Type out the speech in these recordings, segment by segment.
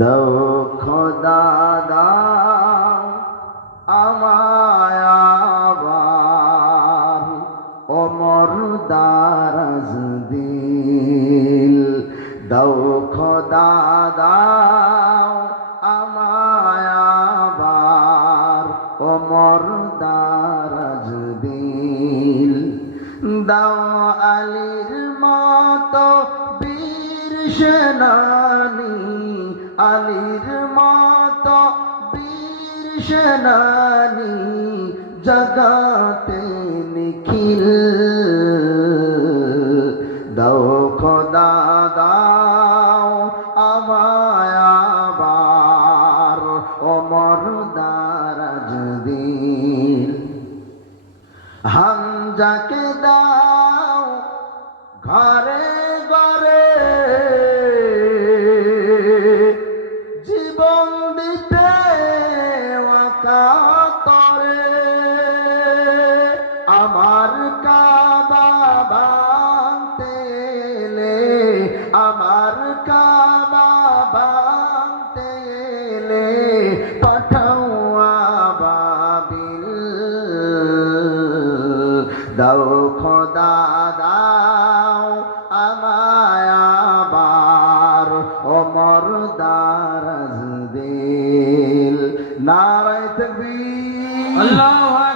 দাও খোদা দাও আমায় আবার অমর দারাজ দিল। দাও খোদা দাও আমায় অমর দারাজ দিল। দাও আলীর মতো বীর সেনানি আলীর মতো বীর সেনানি জগাতে নিখিল। দাও খোদা, দাও আমায় আবার অমর দারাজ দিল। হামজাকে দাও ঘরে ঘরে আমার কাবা ভাঙতে এলে পাঠাও আবাবিল। দাও খোদা, দাও আমায় আবার অমর দারাজ দিল। নারায় তকবীর। আল্লাহু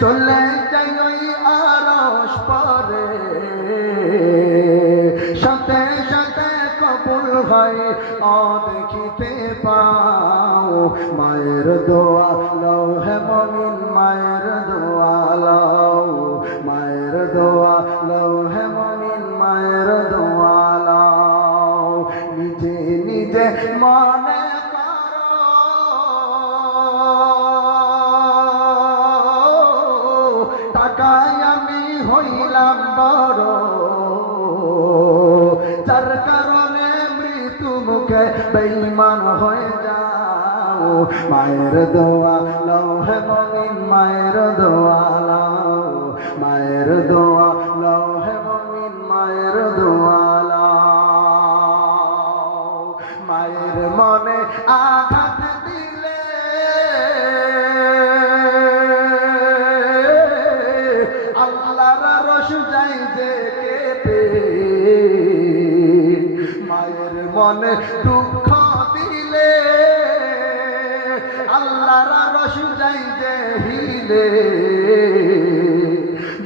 চলে যাই আরশ পারে। সাথে সাথে কবুল হয় ও দেখিতে পাও। মায়ের দোয়া লও হে মমিন, মায়ের দোয়া লও। মায়ের দোয়া লও হে মমিন, মায়ের দোয়া লও। নিজে নিজে মনে হইলাম বড়। যার কারণে মৃত্যু মুখে বেইমান হয়ে যাও। মায়ের দোয়া লও হে মমিন, মায়ের দোয়া লও মায়ের দোয়া লও হে মমিন, মায়ের দোয়া লও মায়ের মনে আঘাত দিলে মনে দুঃখ দিলে, আল্লাহর রস যাই যে হিলে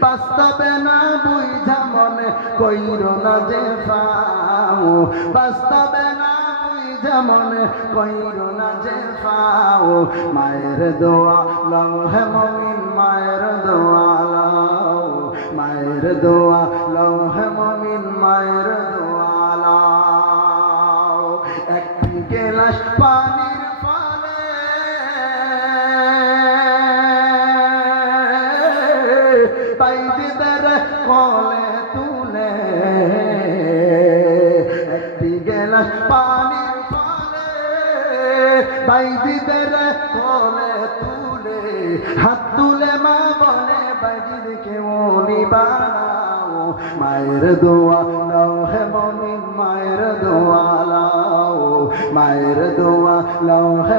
বাস্তবে না বুঝা মনে কইর না যে পাও। বাস্তবে না মনে কইর না যে পাও। মায়ের দোয়া লও হে মমিন, মায়ের দোয়া লও। মায়ের দোয়া বাইদিদের কলে তুলে। একটি গেলাস পানির ফলে বাইদিদের কলে তুলে। হাত তুলে মা বলে বাইদিকে মনি বানাও। মায়ের দোয়া লাও হে মায়ের দোয়া লাও মায়ের দোয়া লাও হে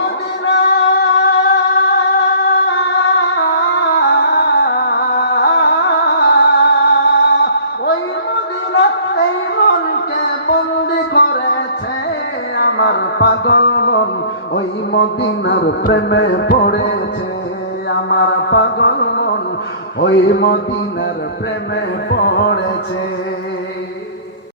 মন ওই মদিনার প্রেমে পড়েছে আমার পাগল মন ওই মদিনার প্রেমে পড়েছে।